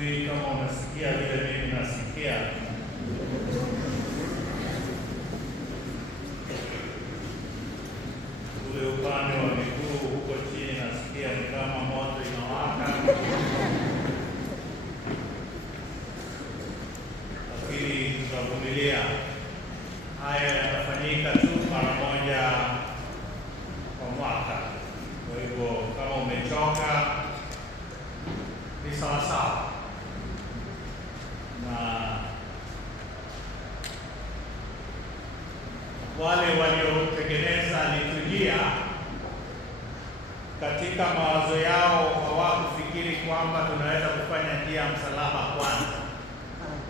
Sijui kama unasikia vile mimi nasikia. Ule upande wa miguu huko chini nasikia ni kama moto inawaka. Lakini tutavumilia. Haya yanafanyika tu mara moja kwa mwaka. Kwa hivyo kama umechoka ni sawa sawa. Na wale waliotengeneza liturujia katika mawazo yao hawakufikiri kwamba tunaweza kufanya njia ya msalaba kwanza.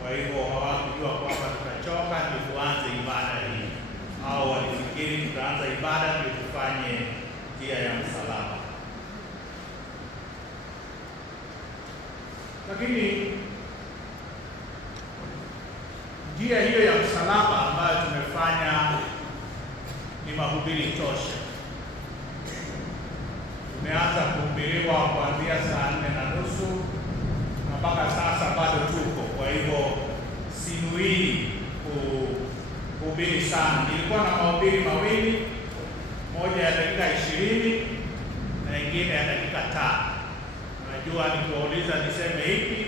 Kwa hivyo hawakujua kwamba tutachoka ndio tuanze ibada hii, au walifikiri tutaanza ibada ndio tufanye njia ya msalaba. Lakini njia hiyo ya msalaba ambayo tumefanya ni mahubiri tosha. Tumeanza kuhubiriwa kuanzia saa 4:30 na mpaka sasa bado tuko. Kwa hivyo sinuii kuhubiri sana. Nilikuwa na mahubiri mawili, moja ya dakika 20 na ingine ya dakika 5. Najua nikiwauliza niseme ipi,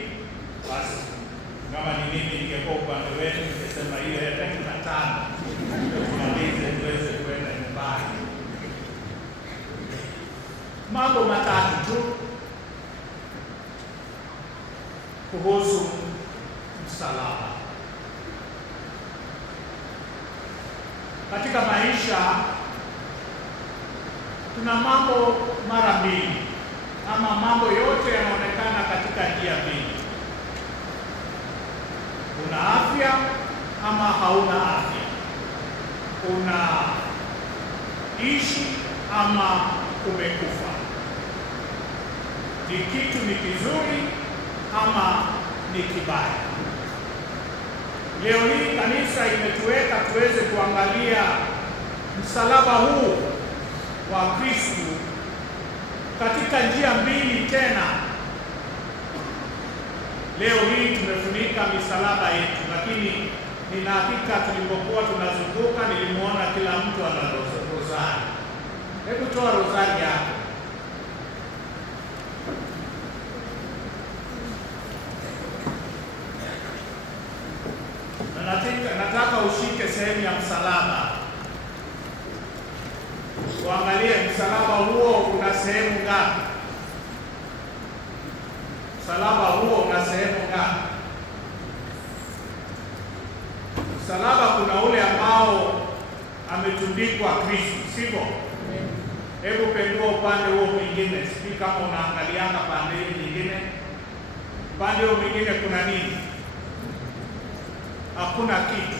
basi kama ni mimi ningekuwa upande wenu ningesema hiyo ya dakika 5 tumalize tuweze kwenda nyumbani. Mambo matatu tu kuhusu msalaba. Katika maisha tuna mambo mara mbili, ama mambo yote yanaonekana katika njia mbili. Una afya ama hauna afya. Unaishi ama umekufa. Ni kitu ni kizuri ama ni kibaya. Leo hii kanisa imetuweka tuweze kuangalia msalaba huu wa Kristo katika njia mbili tena. Leo hii tumefunika misalaba yetu, lakini nina hakika tulipokuwa tunazunguka nilimuona kila mtu ana rozari. Hebu toa rozari yako. Nataka ushike sehemu ya msalaba. Uangalie msalaba huo una sehemu ngapi? Msalaba huo una sehemu ngapi? Msalaba kuna ule ambao ametundikwa Kristo, sivyo? Hebu pengua upande huo mwingine. Sijui kama unaangaliana pande hii nyingine. Upande huo mwingine kuna nini? Hakuna kitu.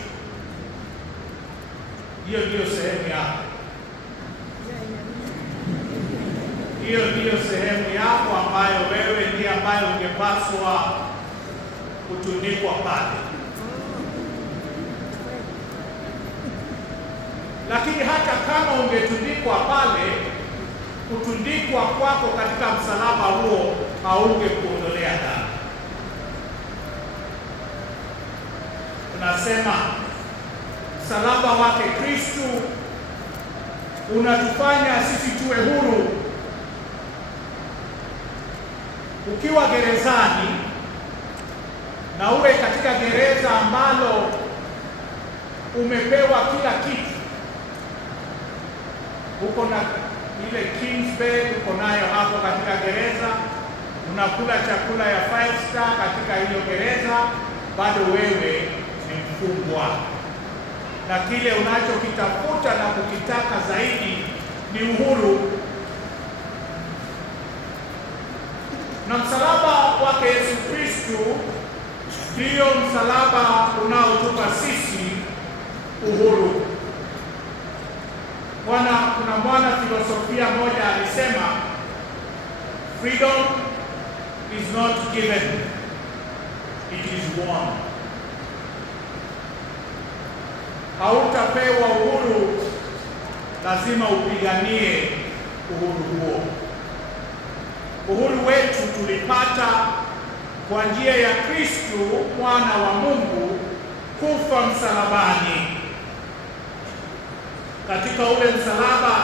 Hiyo ndiyo sehemu yako. Hiyo ndiyo sehemu yako ambayo wewe ndiye ambayo ungepaswa kutundikwa pale. Lakini hata kama ungetundikwa pale, kutundikwa kwako katika msalaba huo haungekuondolea dhambi. Tunasema msalaba wake Kristo unatufanya sisi tuwe huru. Ukiwa gerezani na uwe katika gereza ambalo umepewa kila kitu, uko na ile King's Bed uko nayo hapo katika gereza, unakula chakula ya 5 star katika hiyo gereza, bado wewe ni mfungwa, na kile unachokitafuta na kukitaka zaidi ni uhuru. Na msalaba wake Yesu Kristo ndio msalaba unaotupa sisi uhuru. Kuna mwana filosofia moja alisema, freedom is not given, it is won. Hautapewa uhuru, lazima upiganie uhuru huo. Uhuru wetu tulipata kwa njia ya Kristo mwana wa Mungu kufa msalabani. Katika ule msalaba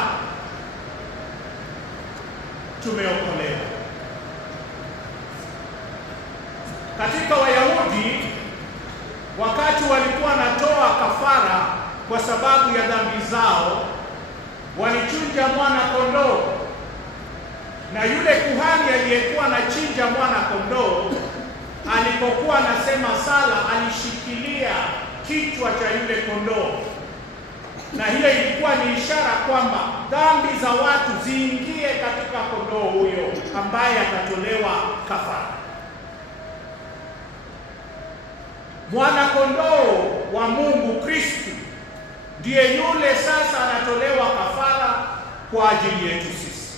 tumeokolewa. Katika Wayahudi, wakati walikuwa wanatoa kafara kwa sababu ya dhambi zao, walichinja mwana kondoo, na yule kuhani aliyekuwa anachinja mwana kondoo alipokuwa anasema sala, alishikilia kichwa cha yule kondoo, na hiyo ilikuwa ni ishara kwamba dhambi za watu ziingie katika kondoo huyo ambaye atatolewa kafara. Mwana kondoo wa Mungu Kristo ndiye yule sasa anatolewa kafara kwa ajili yetu sisi,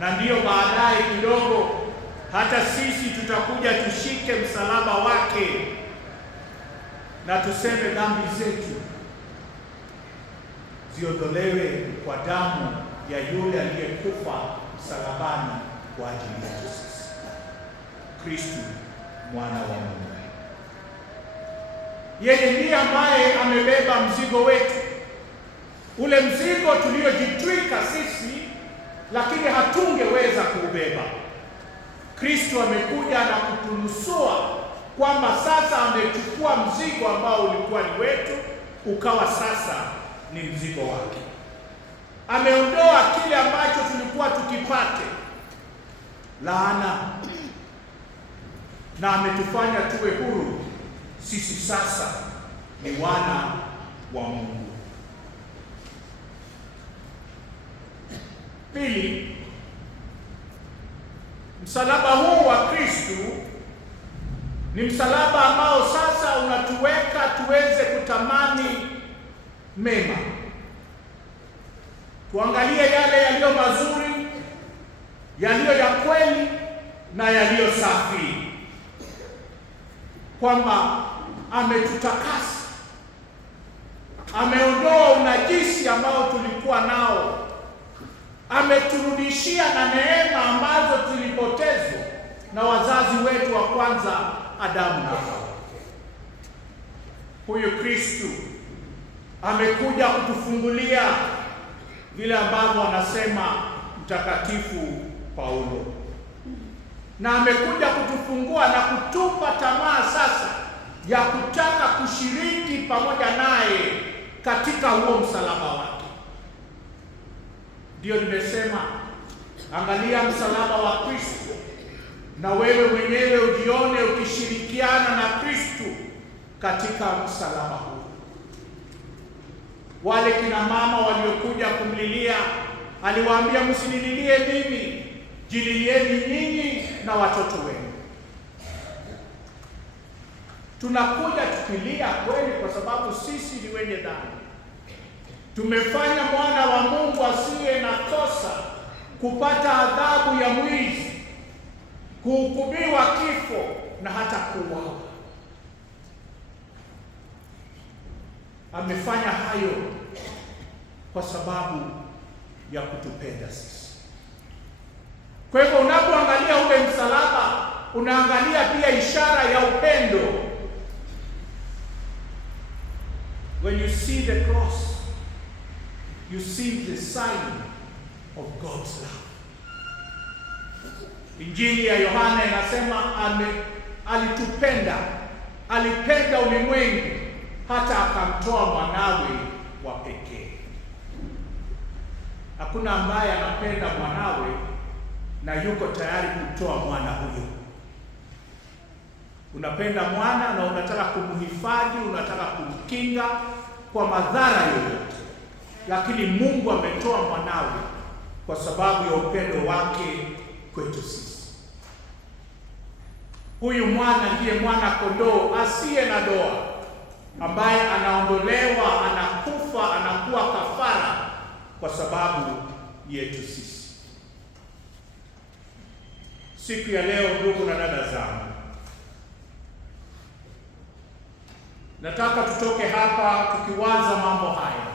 na ndiyo baadaye kidogo hata sisi tutakuja tushike msalaba wake na tuseme dhambi zetu ziondolewe kwa damu ya yule aliyekufa msalabani kwa ajili yetu sisi, Kristo mwana wa Mungu. Yeye ndiye ambaye amebeba mzigo wetu, ule mzigo tuliojitwika sisi, lakini hatungeweza kuubeba. Kristo amekuja na kutunusua kwamba sasa amechukua mzigo ambao ulikuwa ni wetu, ukawa sasa ni mzigo wake. Ameondoa kile ambacho tulikuwa tukipate, laana, na ametufanya tuwe huru. Sisi sasa ni wana wa Mungu. Pili, msalaba huu wa Kristo ni msalaba ambao sasa unatuweka tuweze kutamani mema, tuangalie yale yaliyo mazuri, yaliyo ya kweli na yaliyo safi, kwamba ametutakasa, ameondoa unajisi ambao tulikuwa nao, ameturudishia na neema ambazo tulipotezwa na wazazi wetu wa kwanza, Adamu na Hawa. Huyu Kristo amekuja kutufungulia vile ambavyo anasema Mtakatifu Paulo, na amekuja kutufungua na kutupa tamaa sasa ya kutaka kushiriki pamoja naye katika huo msalaba wake. Ndiyo nimesema, angalia msalaba wa Kristo na wewe mwenyewe ujione ukishirikiana na Kristo katika msalaba huu. Wale kina mama waliokuja kumlilia, aliwaambia msinililie mimi, jililieni nyinyi na watoto wenu. Tunakuja tukilia kweli kwa sababu sisi ni wenye dhambi. Tumefanya mwana wa Mungu asiye na kosa kupata adhabu ya mwizi, kuhukumiwa kifo na hata kuuawa. Amefanya hayo kwa sababu ya kutupenda sisi. Kwa hivyo unapoangalia ule msalaba, unaangalia pia ishara ya upendo. When you see the cross, you see the sign of God's love. Injili ya Yohana inasema alipenda ulimwengu hata akamtoa mwanawe wa pekee. Hakuna ambaye anapenda mwanawe na yuko tayari kutoa mwana huyo. Unapenda mwana na unataka kumhifadhi, unataka kumkinga kwa madhara yoyote, lakini Mungu ametoa mwanawe kwa sababu ya upendo wake kwetu sisi. Huyu mwana ndiye mwana kondoo asiye na doa, ambaye anaondolewa, anakufa, anakuwa kafara kwa sababu yetu sisi. Siku ya leo, ndugu na dada zangu, nataka tutoke hapa tukiwaza mambo haya.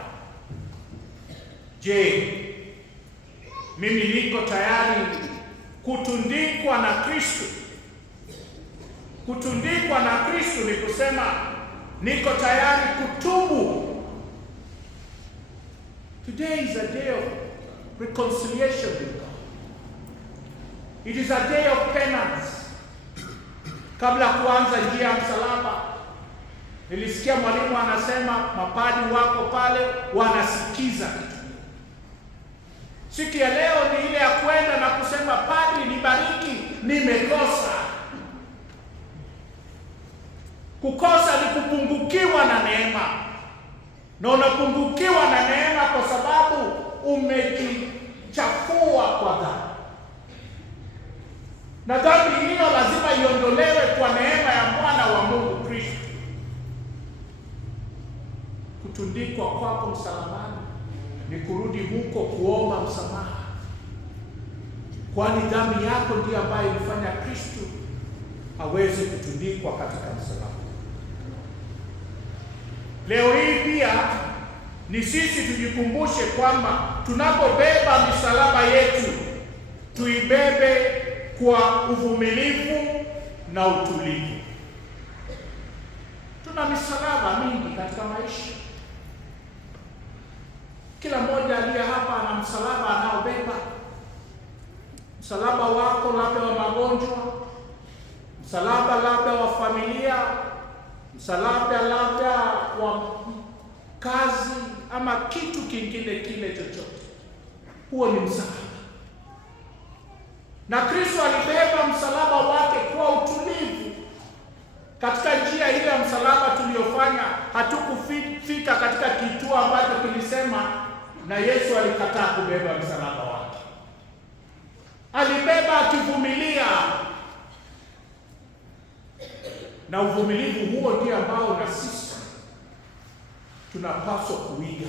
Je, mimi niko tayari kutundikwa na Kristo. Kutundikwa na Kristo ni kusema niko tayari kutubu. Today is a day of reconciliation with God. It is a day of penance. Kabla kuanza njia ya msalaba, nilisikia mwalimu anasema mapadi wako pale wanasikiza kitu. Siku ya leo ni ile ya kwenda na kusema, padri nibariki, nimekosa. Kukosa ni kupungukiwa na neema. Na unapungukiwa na neema kwa sababu umejichafua kwa dhambi. Na dhambi hiyo lazima iondolewe kwa neema ya mwana wa Mungu Kristo. Kutundikwa kwako msalabani ni kurudi huko kuomba msamaha, kwani dhambi yako ndiyo ambayo ilifanya Kristo aweze kutundikwa katika msalaba. Leo hii pia ni sisi tujikumbushe kwamba tunapobeba misalaba yetu tuibebe kwa uvumilivu na utulivu. Tuna misalaba mingi katika maisha. Kila mmoja aliye hapa ana msalaba anaobeba. Msalaba wako labda wa magonjwa, msalaba labda wa familia, msalaba labda wa kazi ama kitu kingine kile chochote. Huo ni msalaba. Na Kristo alibeba msalaba wake kwa utulivu. Katika njia ile ya msalaba tuliyofanya, hatukufika katika kituo ambacho kilisema na Yesu alikataa kubeba msalaba wake. Alibeba akivumilia. Na uvumilivu huo ndio ambao na sisi tunapaswa kuiga.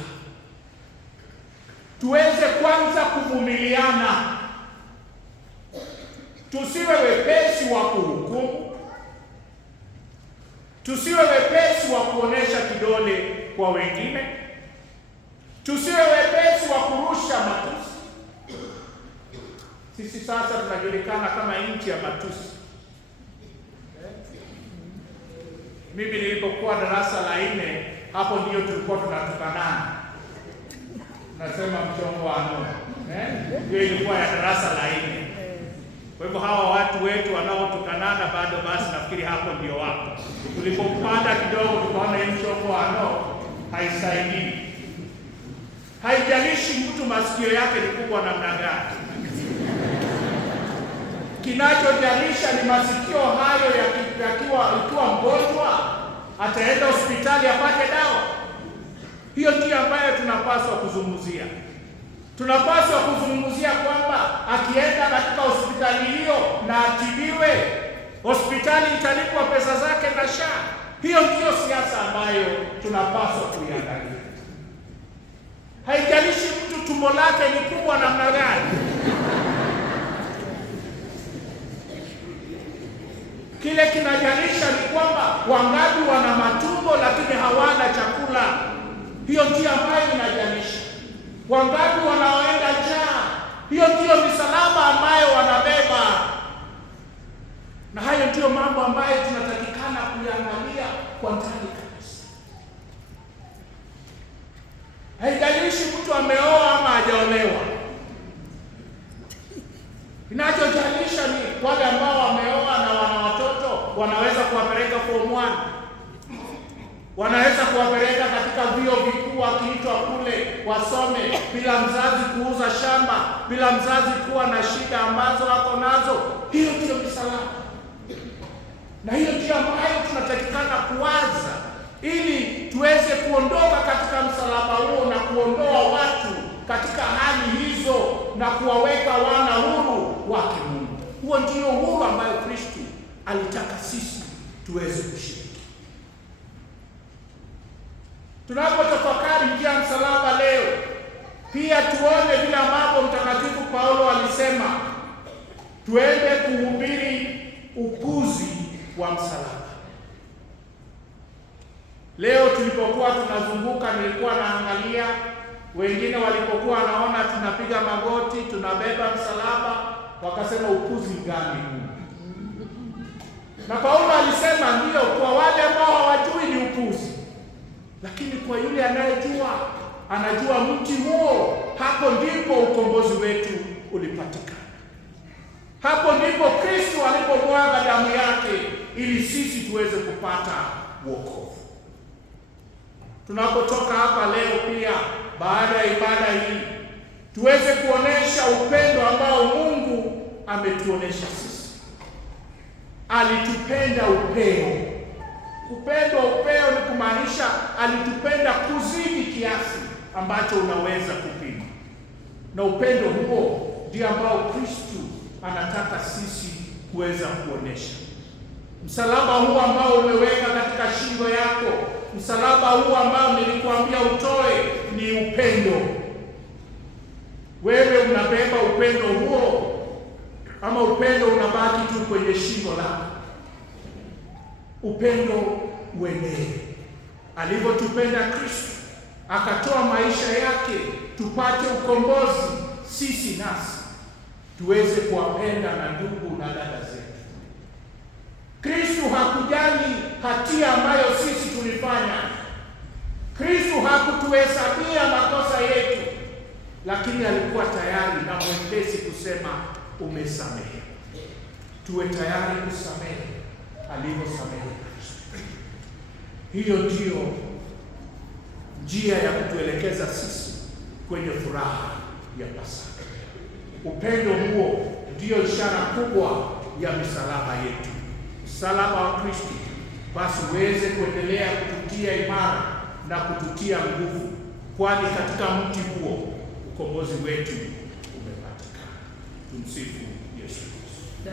Tuweze kwanza kuvumiliana. Tusiwe wepesi wa kuhukumu. Tusiwe wepesi wa kuonesha kidole kwa wengine. Tusiwe wepesi wa kurusha matusi. Sisi sasa tunajulikana kama nchi ya matusi. Mimi nilipokuwa darasa la 4, hapo ndio tulikuwa tunatukanana. Nasema mchongo wa ano. Ndio ilikuwa ya darasa la 4. Kwa hivyo hawa watu wetu wanaotukanana bado basi nafikiri hapo ndio wapo. Tulipopanda kidogo tukaona mchongo wa ano haisaidii. Haijalishi mtu masikio yake ni kubwa namna gani. Kinachojalisha ni masikio hayo ikiwa mgonjwa ataenda hospitali apate dawa. Hiyo ndiyo ambayo tunapaswa kuzungumzia. Tunapaswa kuzungumzia kwamba akienda katika hospitali hiyo na atibiwe, hospitali italipwa pesa zake na SHA. Hiyo ndiyo siasa ambayo tunapaswa kuiangalia. Haijalishi mtu tumbo lake ni kubwa namna gani. Kile kinajalisha ni kwamba wangapi wana matumbo lakini hawana chakula. Hiyo ndiyo ambayo inajalisha. Wangapi wanaoenda njaa. Hiyo ndiyo misalaba ambayo wanabeba. Na hayo ndiyo mambo ambayo tunatakikana kuangalia kwa ndani kabisa. Haijalishi mtu ameoa ama hajaolewa. Kinachojalisha ni wale ambao wameoa na wana watoto, wanaweza kuwapeleka form 1. Wanaweza kuwapeleka katika vyuo vikuu wakiitwa kule wasome bila mzazi kuuza shamba, bila mzazi kuwa na shida ambazo wako nazo. Hiyo ndio misalaba. Na hiyo ndio ambayo tunatakikana kuwaza ili tuweze kuondoka katika msalaba huo na kuondoa watu katika hali hizo na kuwaweka wana huru wake Mungu. Huo ndio huru ambayo Kristo alitaka sisi tuweze kushiriki. Tunapotafakari njia ya msalaba leo, pia tuone vile mambo Mtakatifu Paulo alisema tuende kuhubiri ukuzi wa msalaba. Leo tulipokuwa tunazunguka, nilikuwa naangalia wengine walipokuwa naona tunapiga magoti, tunabeba msalaba, wakasema upuzi gani huu? Na Paulo alisema ndio, kwa wale ambao hawajui ni upuzi, lakini kwa yule anayejua, anajua mti huo, hapo ndipo ukombozi wetu ulipatikana. Hapo ndipo Kristo alipomwaga damu yake ili sisi tuweze kupata wokovu. Tunapotoka hapa leo pia, baada ya ibada hii, tuweze kuonesha upendo ambao Mungu ametuonesha sisi. Alitupenda upeo. Kupendwa upeo ni kumaanisha alitupenda kuzidi kiasi ambacho unaweza kupima. Na upendo huo ndio ambao Kristo anataka sisi kuweza kuonesha. Msalaba huu ambao umeweka katika shingo yako, msalaba huu ambao nilikuambia utoe, ni upendo. Wewe unabeba upendo huo ama upendo unabaki tu kwenye shingo lako? Upendo uenee. Alivyotupenda Kristo akatoa maisha yake tupate ukombozi, sisi nasi tuweze kuwapenda na ndugu na dada zetu. Kristo hakujali hatia ambayo sisi tulifanya. Kristo hakutuhesabia makosa yetu, lakini alikuwa tayari na mwepesi kusema umesamehe. Tuwe tayari kusamehe alivyosamehe Kristo. Hiyo ndiyo njia ya kutuelekeza sisi kwenye furaha ya Pasaka. Upendo huo ndiyo ishara kubwa ya misalaba yetu. Msalaba wa Kristo basi uweze kuendelea kututia imara na kututia nguvu, kwani katika mti huo ukombozi wetu umepatikana. Tumsifu Yesu Kristo.